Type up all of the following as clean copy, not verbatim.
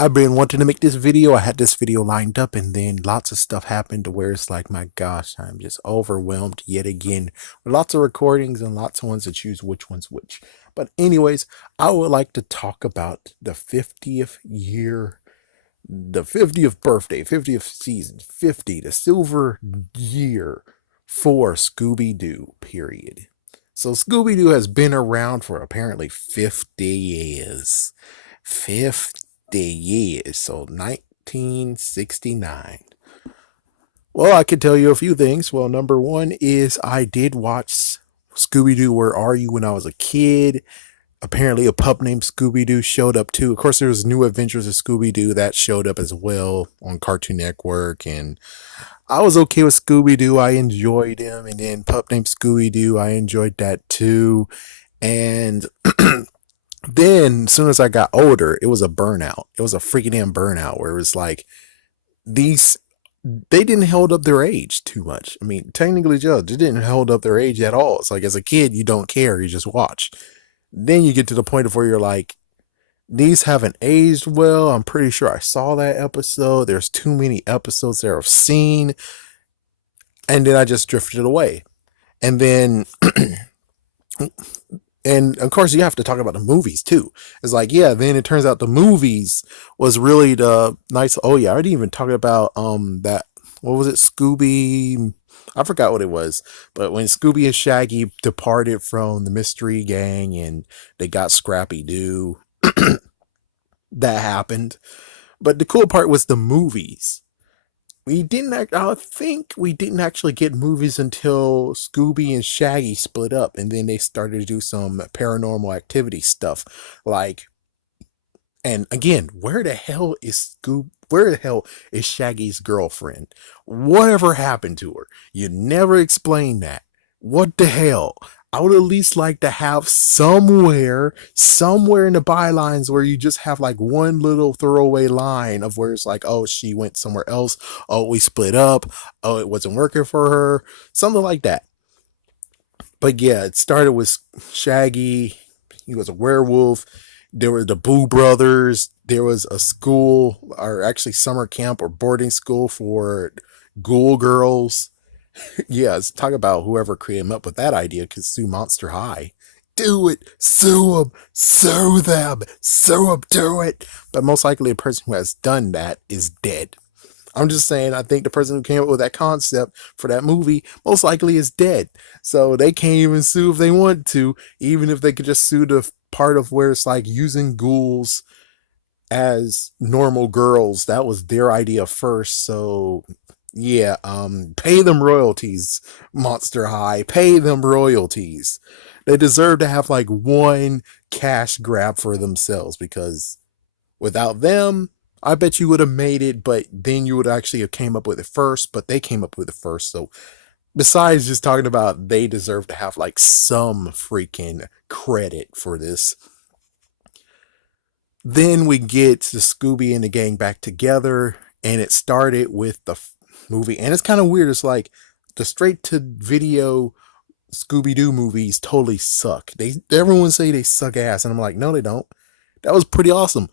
I've been wanting to make this video. I had this video lined up, and then lots of stuff happened to where it's like, my gosh, I'm just overwhelmed yet again with lots of recordings and lots of ones to choose which one's which. But, anyways, I would like to talk about the 50th year, the 50th birthday, 50th season, 50, the silver year for Scooby Doo, period. So, Scooby Doo has been around for apparently 50 years. 50 years, so 1969. Well, I can tell you a few things. Well, number one is I did watch Scooby Doo Where Are You when I was a kid. Apparently, a pup named Scooby Doo showed up too. Of course, there was New Adventures of Scooby Doo that showed up as well on Cartoon Network, and I was okay with Scooby Doo. I enjoyed him, and then Pup Named Scooby Doo, I enjoyed that too. And then, as soon as I got older, it was a burnout. It was a freaking damn burnout where it was like these they didn't hold up their age too much. I mean, technically, judged, they didn't hold up their age at all. It's like as a kid, you don't care, you just watch. Then you get to the point of where you're like, these haven't aged well. I'm pretty sure I saw that episode. There's too many episodes there I've seen, and then I just drifted away. And then and of course you have to talk about the movies too. It's like, yeah, then it turns out the movies was really the nice. Oh yeah, I didn't even talk about that. What was it, Scooby? I forgot what it was, but when Scooby and Shaggy departed from the mystery gang and they got Scrappy Doo, that happened. But the cool part was the movies. I think we didn't actually get movies until Scooby and Shaggy split up, and then they started to do some paranormal activity stuff. Like, and again, where the hell is Shaggy's girlfriend? Whatever happened to her? You never explained that. What the hell? I would at least like to have somewhere in the bylines where you just have like one little throwaway line of where it's like, oh, she went somewhere else. Oh, we split up. Oh, it wasn't working for her. Something like that. But yeah, it started with Shaggy. He was a werewolf. There were the Boo Brothers. There was a school, or actually summer camp or boarding school for ghoul girls. Yeah, let's talk about whoever came up with that idea could sue Monster High. Do it, sue them, sue them, do it. But most likely, the person who has done that is dead. I'm just saying, I think the person who came up with that concept for that movie most likely is dead. So they can't even sue if they want to, even if they could just sue the part of where it's like using ghouls as normal girls. That was their idea first. So yeah, pay them royalties, Monster High. Pay them royalties. They deserve to have like one cash grab for themselves because without them, I bet you would have made it, but then you would actually have came up with it first, but they came up with it first. So besides just talking about they deserve to have like some freaking credit for this. Then we get the Scooby and the gang back together, and it started with the movie. And it's kind of weird. It's like the straight to video Scooby Doo movies totally suck. Everyone say they suck ass, and I'm like, no, they don't. That was pretty awesome.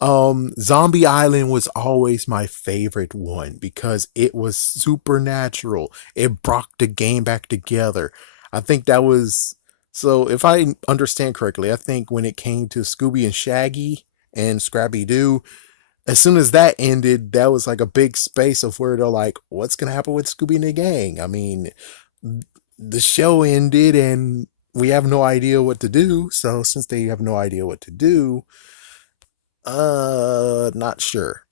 Zombie Island was always my favorite one because it was supernatural. It brought the game back together. I think that was so. If I understand correctly, I think when it came to Scooby and Shaggy and Scrappy Doo, as soon as that ended, that was like a big space of where they're like, what's gonna happen with Scooby and the gang? I mean, the show ended and we have no idea what to do. So since they have no idea what to do, not sure.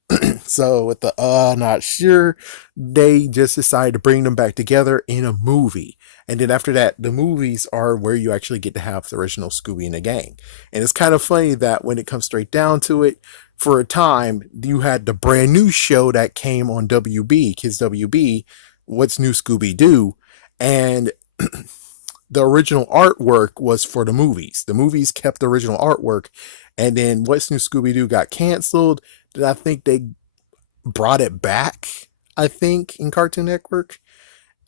So with the not sure, they just decided to bring them back together in a movie. And then after that, the movies are where you actually get to have the original Scooby and the gang. And it's kind of funny that when it comes straight down to it, for a time, you had the brand new show that came on WB, Kids WB, What's New Scooby Doo, and the original artwork was for the movies. The movies kept the original artwork, and then What's New Scooby Doo got canceled. Then I think they brought it back, I think, in Cartoon Network.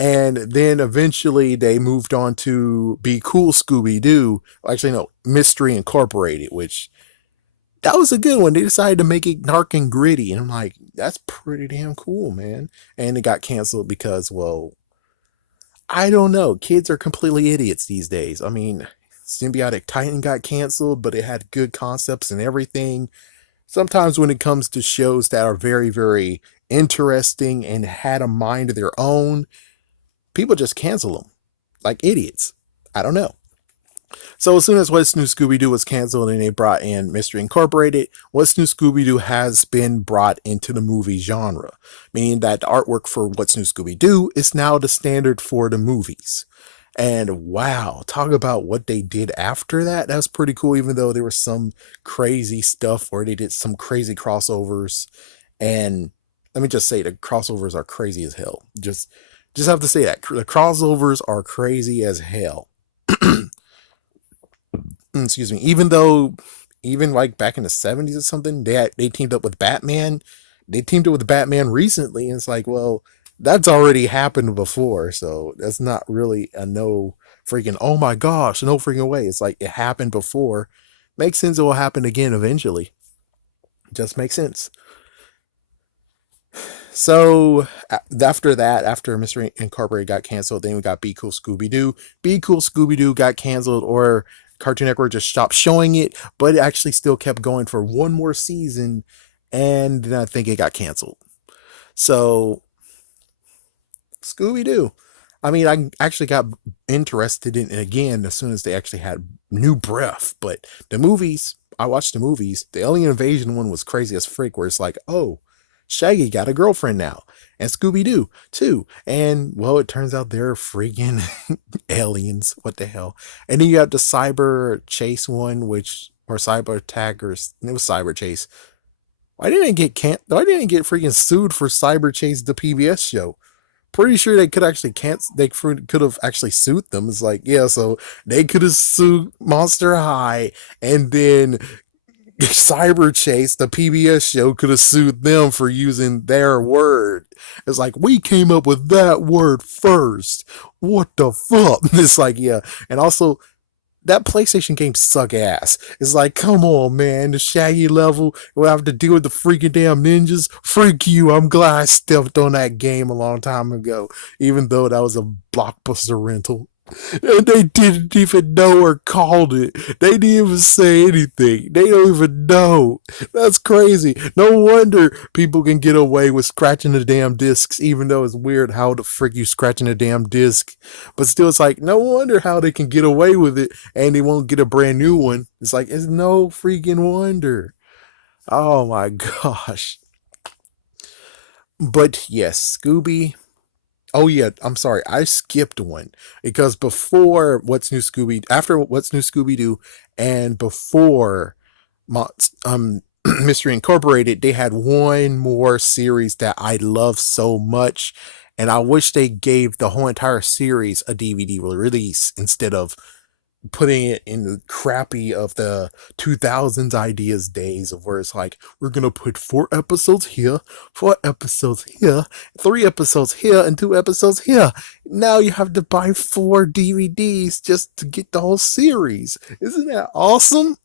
And then eventually they moved on to Be Cool Scooby Doo. Actually, no, Mystery Incorporated, which That was a good one. They decided to make it dark and gritty, and I'm like, that's pretty damn cool, man. And it got canceled because, well, I don't know. Kids are completely idiots these days. I mean, Symbiotic Titan got canceled, but it had good concepts and everything. Sometimes when it comes to shows that are very, very interesting and had a mind of their own, people just cancel them like idiots. I don't know. So as soon as What's New Scooby Doo was canceled and they brought in Mystery Incorporated, What's New Scooby Doo has been brought into the movie genre, meaning that the artwork for What's New Scooby Doo is now the standard for the movies. And wow, talk about what they did after that. That was pretty cool, even though there was some crazy stuff where they did some crazy crossovers. And let me just say the crossovers are crazy as hell. Just have to say that. The crossovers are crazy as hell. Excuse me. Even though, even like back in the 70s or something, they teamed up with Batman. They teamed up with Batman recently, and it's like, well, that's already happened before, so that's not really a no freaking oh my gosh, no freaking way. It's like it happened before. Makes sense it will happen again eventually. Just makes sense. So after that, after Mystery Incorporated got canceled, then we got Be Cool Scooby Doo. Be Cool Scooby Doo got canceled, or Cartoon Network just stopped showing it, but it actually still kept going for one more season, and then I think it got canceled. So Scooby Doo. I mean, I actually got interested in it again as soon as they actually had new breath. But the movies, I watched the movies. The alien invasion one was crazy as freak, where it's like, oh, Shaggy got a girlfriend now, and Scooby Doo too. And well, it turns out they're freaking aliens. What the hell? And then you have the Cyber Chase one, which or Cyber Attack, or it was Cyber Chase. Why didn't it get freaking sued for Cyber Chase, the PBS show? Pretty sure they could actually cancel. They could have actually sued them. It's like, yeah, so they could have sued Monster High, and then Cyber Chase, the PBS show, could have sued them for using their word. It's like, we came up with that word first. What the fuck? It's like, yeah. And also, that PlayStation game suck ass. It's like, come on, man, the Shaggy level, we'll have to deal with the freaking damn ninjas. Freak you, I'm glad I stepped on that game a long time ago, even though that was a blockbuster rental. And they didn't even know or called it. They didn't even say anything. They don't even know. That's crazy. No wonder people can get away with scratching the damn discs, even though it's weird how the frick you scratching a damn disc. But still, it's like, no wonder how they can get away with it and they won't get a brand new one. It's like, it's no freaking wonder. Oh my gosh. But yes, Scooby. Oh yeah, I'm sorry. I skipped one because before What's New Scooby, after What's New Scooby Doo, and before Mystery Incorporated, they had one more series that I love so much, and I wish they gave the whole entire series a DVD release instead of putting it in the crappy of the 2000s ideas days of where it's like, we're gonna put 4 episodes here, 4 episodes here, 3 episodes here, and 2 episodes here. Now you have to buy 4 DVDs just to get the whole series. Isn't that awesome?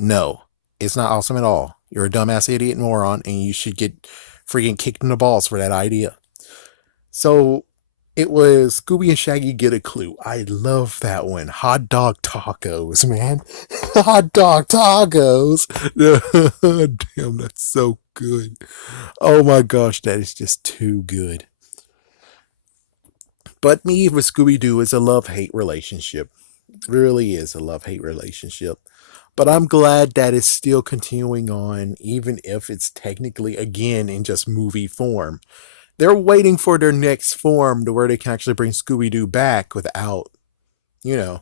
No, it's not awesome at all. You're a dumbass idiot moron, and you should get freaking kicked in the balls for that idea. So it was Scooby and Shaggy Get a Clue. I love that one. Hot dog tacos, man. Hot dog tacos. Damn, that's so good. Oh my gosh, that is just too good. But me with Scooby Doo is a love hate relationship. It really is a love hate relationship. But I'm glad that it's still continuing on, even if it's technically again in just movie form. They're waiting for their next form to where they can actually bring Scooby Doo back without, you know.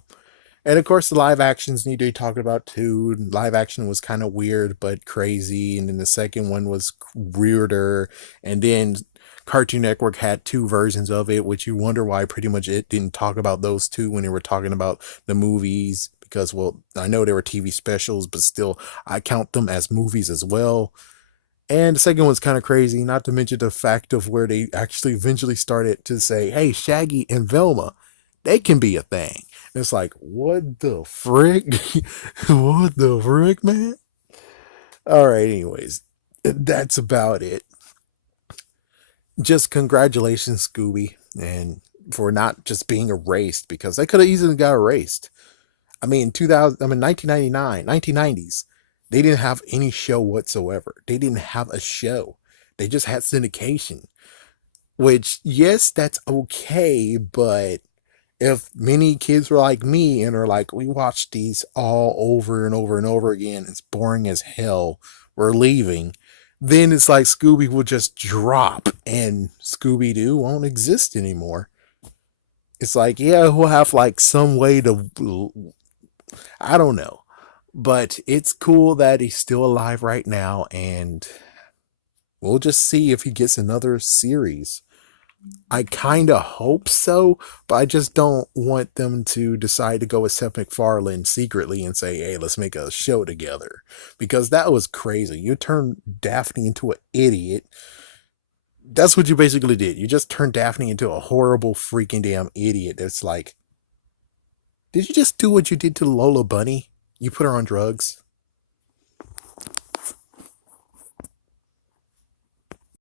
And of course, the live actions need to be talked about too. Live action was kind of weird but crazy, and then the second one was weirder. And then Cartoon Network had two versions of it, which you wonder why pretty much it didn't talk about those two when they were talking about the movies. Because, well, I know they were TV specials, but still, I count them as movies as well. And the second one's kind of crazy, not to mention the fact of where they actually eventually started to say, hey, Shaggy and Velma, they can be a thing. And it's like, what the frick? What the frick, man? All right, anyways, that's about it. Just congratulations, Scooby, and for not just being erased because they could have easily got erased. I mean, 2000, I mean, 1999, 1990s, they didn't have any show whatsoever. They didn't have a show. They just had syndication, which, yes, that's okay, but if many kids were like me and are like, we watch these all over and over and over again, it's boring as hell, we're leaving, then it's like Scooby will just drop and Scooby Doo won't exist anymore. It's like, yeah, we'll have like some way to, I don't know. But it's cool that he's still alive right now, and we'll just see if he gets another series. I kind of hope so, but I just don't want them to decide to go with Seth MacFarlane secretly and say, hey, let's make a show together. Because that was crazy. You turned Daphne into an idiot. That's what you basically did. You just turned Daphne into a horrible freaking damn idiot. That's like, did you just do what you did to Lola Bunny? You put her on drugs?